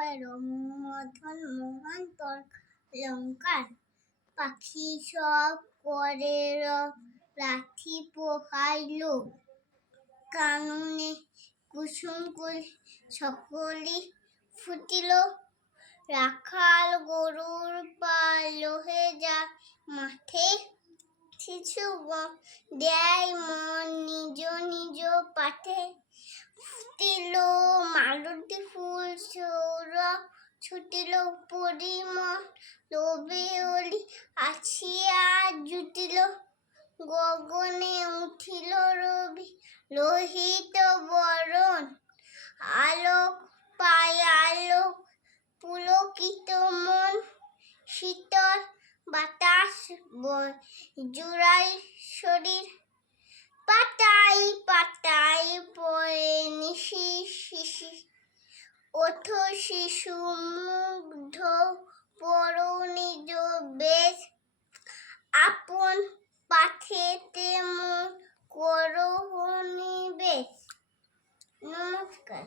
হয় রমধন মোহন লঙ্কার পাখি সব করে র- লাঠি পোহাইল কাননে কুসুম কুল সকলি ফুটিল রাখাল গরুর পাল হে যা মাঠে গ- দেয় মন নিজ নিজ পাঠে ফুটিল ছুটিল পরিমল, লোভে অলি আসিয়া জুটিল। গগনে উঠিল রবি, লোহিত বরণ। আলোক পায় আলোক, পুলকিত মন। শীতল বাতাস বয়, জুড়াই শরীর। পাতাই পাতাই পড়ে নিশি শিশি ওঠো শিশু মুগ্ধ পরণিজ বেশ। আপন পাথে তেমন করো নিবেশ নমস্কার।